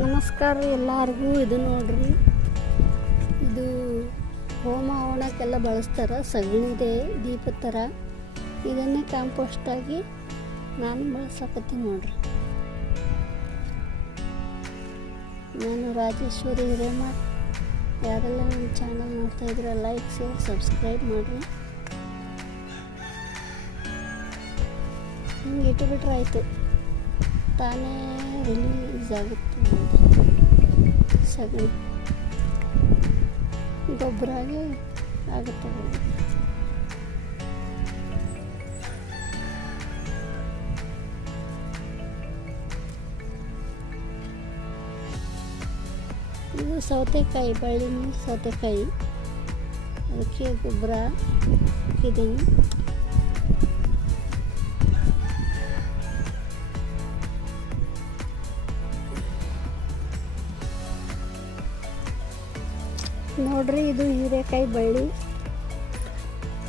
ನಮಸ್ಕಾರ ಎಲ್ಲರಿಗೂ. ಇದು ನೋಡ್ರಿ, ಇದು ಹೋಮ ಹವನಕ್ಕೆಲ್ಲ ಬಳಸ್ತಾರೆ. ಸಗಣಿದೆ ದೀಪದ ಥರ. ಇದನ್ನೇ ಕಾಂಪೋಸ್ಟ್ ಆಗಿ ನಾನು ಬಳಸಕತ್ತೀನಿ ನೋಡ್ರಿ. ನಾನು ರಾಜೇಶ್ವರಿ ಹಿರೇಮಠ್. ಯಾರೆಲ್ಲ ನನ್ನ ಚಾನಲ್ ನೋಡ್ತಾ ಇದ್ರೆ ಲೈಕ್, ಶೇರ್, ಸಬ್ಸ್ಕ್ರೈಬ್ ಮಾಡಿರಿ. ಹಿಂಗೆ ಇಟ್ಟುಬಿಟ್ರೆ ಆಯಿತು, ತಾನೇ ರಿಲೀಸ್ ಆಗುತ್ತೆ. ಸಗಣಿ ಗೊಬ್ಬರ ಆಗಿ ಆಗುತ್ತೆ. ಇದು ಸೌತೆಕಾಯಿ, ಬಳ್ಳಿನ ಸೌತೆಕಾಯಿ, ಅದಕ್ಕೆ ಗೊಬ್ಬರ ಹಾಕಿದ್ದೀನಿ. ನೋಡ್ರಿ, ಇದು ಹೀರೆಕಾಯಿ ಬಳ್ಳಿ.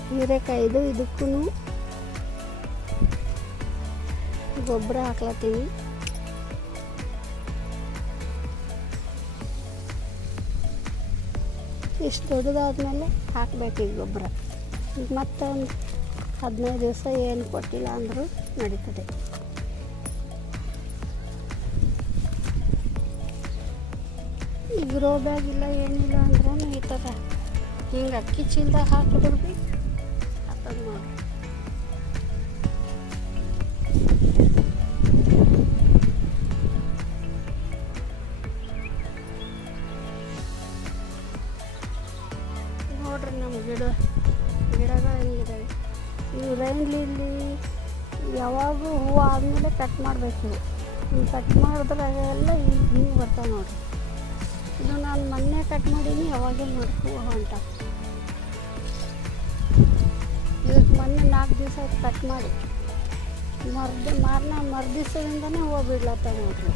ಹೀರೆಕಾಯಿದು ಇದಕ್ಕೂ ಗೊಬ್ಬರ ಹಾಕ್ಲತ್ತೀನಿ. ಇಷ್ಟು ದೊಡ್ಡದಾದ್ಮೇಲೆ ಹಾಕಬೇಕು ಈ ಗೊಬ್ಬರ. ಈಗ ಮತ್ತೆ ಒಂದು 15 ದಿವಸ ಏನು ಕೊಟ್ಟಿಲ್ಲ ಅಂದರೂ ನಡೀತದೆ. ಈಗ ಗ್ರೋ ಬ್ಯಾಗ್ ಇಲ್ಲ ಏನಿಲ್ಲ ಅಂದ್ರೂ ಈ ಥರ ಹಿಂಗೆ ಅಕ್ಕಿ ಚೀಲದಾಗ ಹಾಕಿದ್ರು ಭೀ ಹಾಕೋದು ನೋಡ್ರಿ. ನೋಡ್ರಿ ನಮ್ಮ ಗಿಡಗಳು ಹೆಂಗಿದ್ದಾವೆ. ಇವು ರೈನ್ ಲಿಲ್ಲಿ ಯಾವಾಗೂ ಹೂವು ಆದಮೇಲೆ ಕಟ್ ಮಾಡಬೇಕು. ಹಿಂಗೆ ಕಟ್ ಮಾಡಿದ್ರೆ ಎಲ್ಲ ಹಿಂಗೆ ಬರ್ತಾವೆ ನೋಡ್ರಿ. ಇದು ನಾನು ಮೊನ್ನೆ ಕಟ್ ಮಾಡೀನಿ, ಅವಾಗೇ ನೋಡಿ ಹೂವು ಹೊಂಟ. ಇದಕ್ಕೆ ಮೊನ್ನೆ 4 ದಿವಸ ಆಯ್ತು ಕಟ್ ಮಾಡಿ. ಮರುದಿವಸದಿಂದನೇ ಹೂವು ಬಿಡ್ಲತ್ತ ನೋಡ್ರಿ.